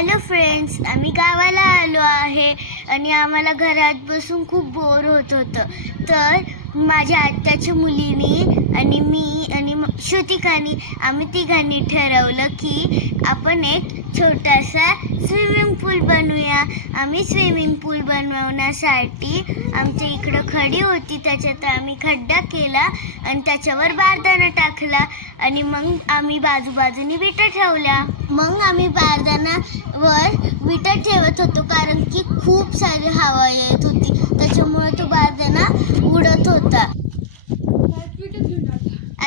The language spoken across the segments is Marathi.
हॅलो फ्रेंड्स, आम्ही गावाला आलो आहे आणि आम्हाला घरात बसून खूप बोर होत होतं. तर माझ्या आत्याच्या मुलीनी आणि मी आणि श्रुतिकानी आम्ही तिघांनी ठरवलं की आपण एक छोटासा स्विमिंग पूल बनवूया. आम्ही स्विमिंग पूल बनवण्यासाठी आमच्या इकडं खडी होती, त्याच्यात आम्ही खड्डा केला आणि त्याच्यावर बारदाना टाकला आणि मग आम्ही बाजूबाजूनी विटा ठेवल्या. मग आम्ही बारदानावर विटा ठेवत होतो कारण की खूप सारी हवा येत होती, त्याच्यामुळे तो बारदाना उडत होता.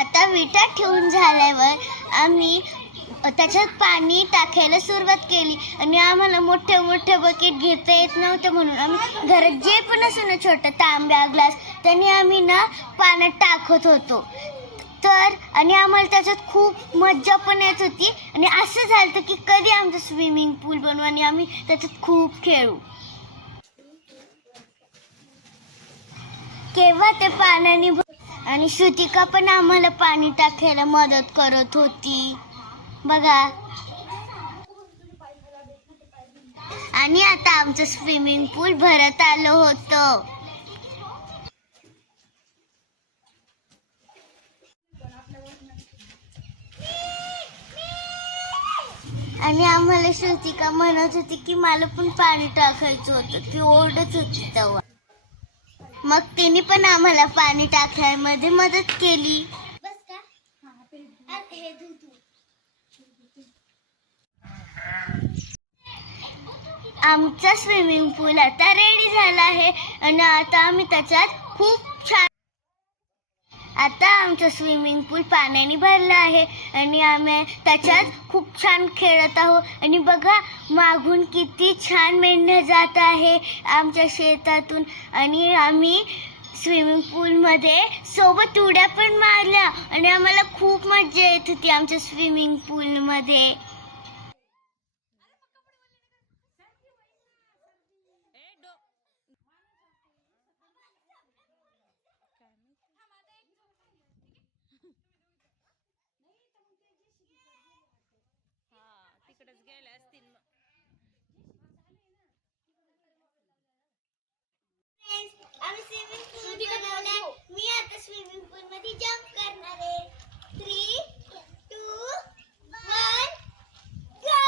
आता विटा ठेवून झाल्यावर आम्ही त्याच्यात पाणी टाकायला सुरुवात केली आणि आम्हाला मोठे मोठे बकेट घेता येत नव्हतं, म्हणून आम्ही घरात जे पण असं ना छोटा तांब्या ग्लास त्यांनी आम्ही ना पाण्यात टाकत होतो. तर आणि आम्हाला त्याच्यात खूप मज्जा पण येत होती आणि असं झालं की कधी आमचं स्विमिंग पूल बनवू आणि आम्ही त्याच्यात खूप खेळू. केव्हा ते पाण्याने आणि श्रुतिका पण आम्हाला पाणी टाकायला मदत करत होती बघा. आणि आता आमचं स्विमिंग पूल भरत आलं होतं आणि आम्हाला श्रुतिका म्हणत होती की मला पण पाणी टाकायचं होतं, ती ओरडत होती तेव्हा. मग तिने पण आम्हाला पाणी टाकायमध्ये मदत केली. आमचा स्विमिंग पूल आता रेडी झाला आहे आणि आता आम्ही त्याच्यात खूप छान आता आमचा स्विमिंग पूल पाण्याने भरला आहे आणि आम्ही त्याच्यात खूप छान खेळत आहोत. आणि बघा मागून किती छान मेंढ्या जात आहे आमच्या शेतातून आणि आम्ही स्विमिंग पूलमध्ये सोबत उड्या पण मारल्या आणि आम्हाला खूप मजा येत होती आमच्या स्विमिंग पूलमध्ये. आम्ही स्विमिंग पूल बनवलाय. मी आता स्विमिंग पूल मध्ये जंप करणार आहे. 3, 2, 1 गो.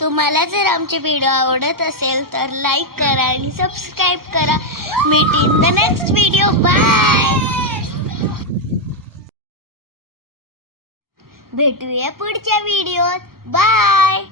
तुम्हाला जर आमचे व्हिडिओ आवडत असेल तर लाईक करा आणि सबस्क्राईब करा. Meet in the next video. Bye. भेटूया पुढच्या व्हिडिओत. बाय.